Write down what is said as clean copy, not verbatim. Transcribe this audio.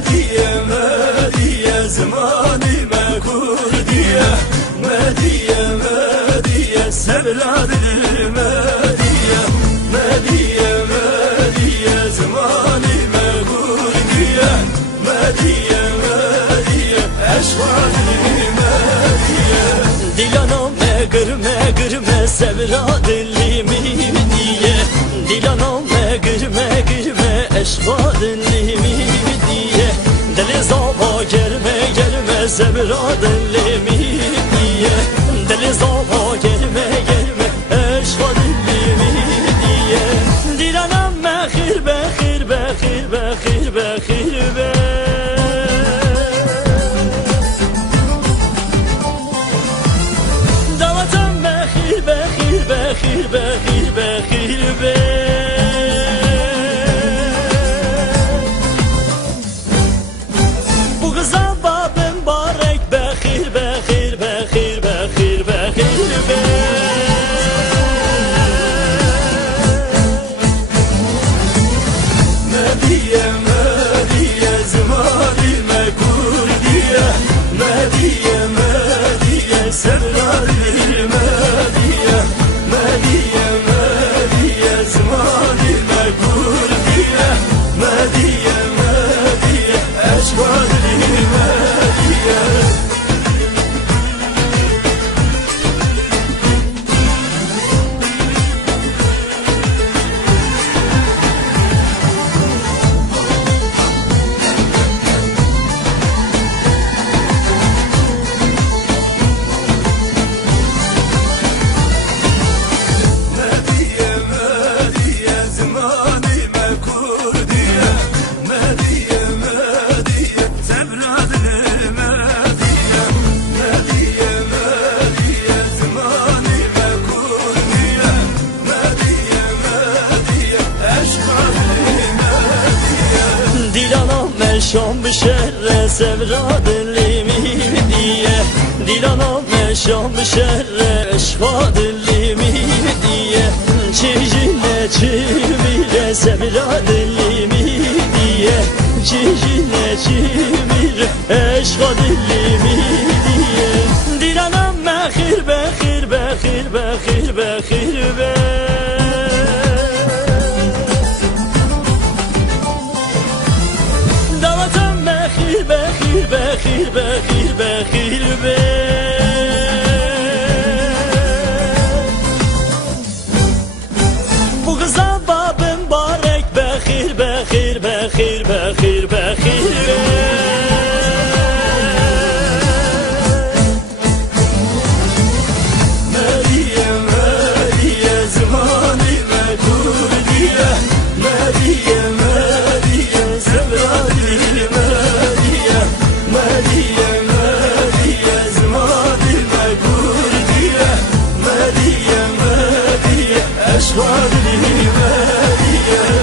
مدية مدية زماني ما كردية مدية مدية سبلاد المدية مدية مدية زماني ما كردية مدية مدية أشوار المدية ديلانا مقر سبلاد المدية ديلانا مقر أشوار المدية دل زابا گرمه زبراد المدية دل زابا گرمه أشوار المدية ديلانا بخير بخير بخير بخير بخير دعوتم بخير بخير بخير بخير بخير مدية مدية زماني ما كردية مدية مدية سبلاد المدية مدية مدية زماني ما كردية مدية مدية أشوار المدية شام بشهر سبراد المدية ديلانا شام بشهر اشفاد المدية چجنه چمیر سبراد المدية چجنه چمیر اشفاد المدية ديلانا بخير بخير بخير بخير بخير بخير بخير بخير بخير bu kıza babım barek بخير بخير بخير بخير بخير مدية مدية زماني ما كردية مدية مدية سبلاد المدية مدية مدية زماني ما كردية مدية مدية أشوار المدية